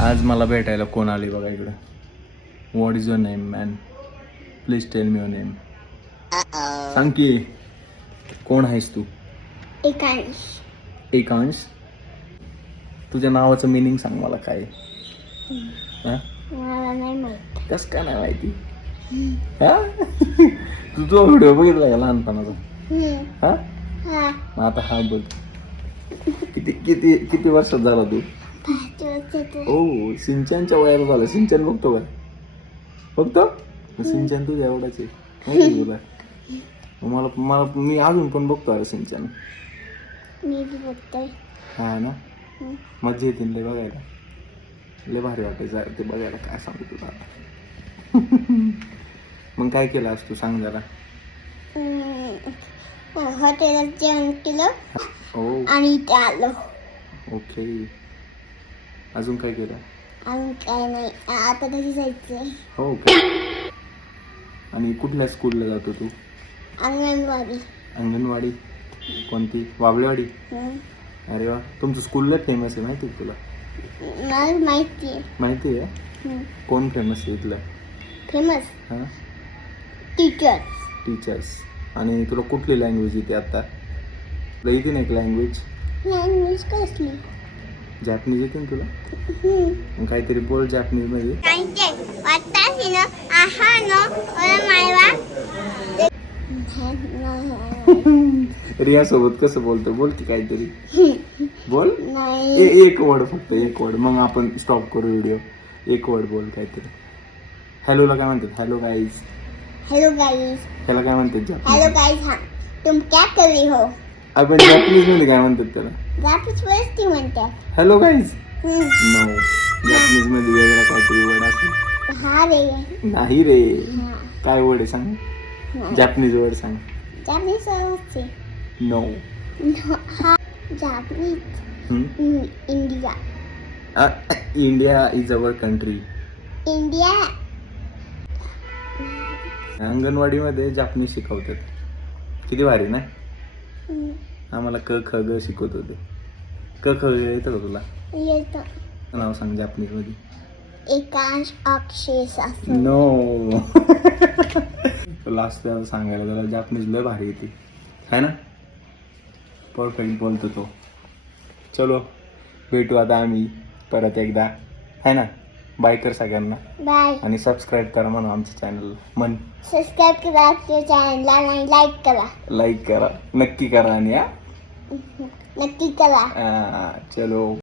आज मला भेटायला कोण आले बघा इकडं. What is your name man? Please tell me your name. सांग की कोण आहेस तू? एकांश. एकांश. तुझ्या नावाचं मिनिंग सांग मला काय. हा? मला नाही माहित. कसं काय नाही माहिती? हा? तुझा व्हिडिओ बघितला का लहानपणाचा? हा? हा. मग आता हा बघ. किती किती किती वर्षात झाला तू? 5 वर्षाचा. ओ सिंचनच्या वयाला झालं. सिंचन बघतो काय? बघतो सिंचन तुझ्या एवढाच आहे माहिती आहे तुला. मला मला मी अजून पण बघतो अरे सिंचन. मी बी बघतोय. हा ना. मजा येते लय बघायला. लय भारी वाटायचं ते बघायला. काय सांगू तुला आता. मग काय केलं आज तू सांग जरा. हॉटेलात जेवण केलं ओ आणि इथे आलो. ओके. अजून काय केलं? अजून काय नाही. आता घरी जायचंय. हो का. आणि कुठल्या स्कूलला जातो तू? अंगणवाडी. अंगणवाडी कोणती? वाबळेवाडी. अरे वा. तुमचं स्कूल लय फेमस आहे माहिती आहे तुला? मला माहिती आहे. माहिती आहे. कोण फेमस आहे इथलं? फेमस हां टीचर्स. टीचर्स. आणि तुला कुठली लँग्वेज येते आता? तुला येते ना एक लँग्वेज? लँग्वेज कसली? जॅपनीज येते ना तुला? मग काहीतरी बोल जॅपनीजमध्ये. रिया सोबत कसं बोलतो? बोल की काहीतरी बोल. नाही. एक वर्ड फक्त एक वर्ड. मग आपण स्टॉप करू व्हिडिओ. एक वर्ड बोल काहीतरी. हॅलोला काय म्हणतात? Hello guys. Hello guys. त्याला काय म्हणतात? Hello guys. हाँ तुम क्या कर रही हो? आपण जॅपनीज मध्ये काय म्हणतात त्याला? वापस वरती म्हणतात. Hello guys. नो. जॅपनीज मध्ये वेगळा काहीतरी वर्ड असेल. हा रे. नाही रे. हा. काय वर्ड आहे सांग. जॅपनीज वर्ड सांग. जापनीज आहे. नो. हा Japanese. India. India is our country. India. अंगणवाडीमध्ये जापनीज शिकवतात. किती भारी ना. आम्हाला क ख ग शिकवत होते. क ख ग येतं का तुला? येतं. नाव सांग जापनीज मध्ये. एकांश अक्षेस. नो. लास्ट त्याला सांगायला जरा जापनीज लय भारी येते है ना. परफेक्ट बोलतो तो. चलो भेटू आता आम्ही परत एकदा है ना. बाय कर सगळ्यांना. बाय. आणि सबस्क्राईब करा म्हणून आमच्या चॅनल मन. सबस्क्राईब करा आपल्या चॅनलला आणि लाईक करा. लाईक करा नक्की करा. आणि नक्की करा. चलो.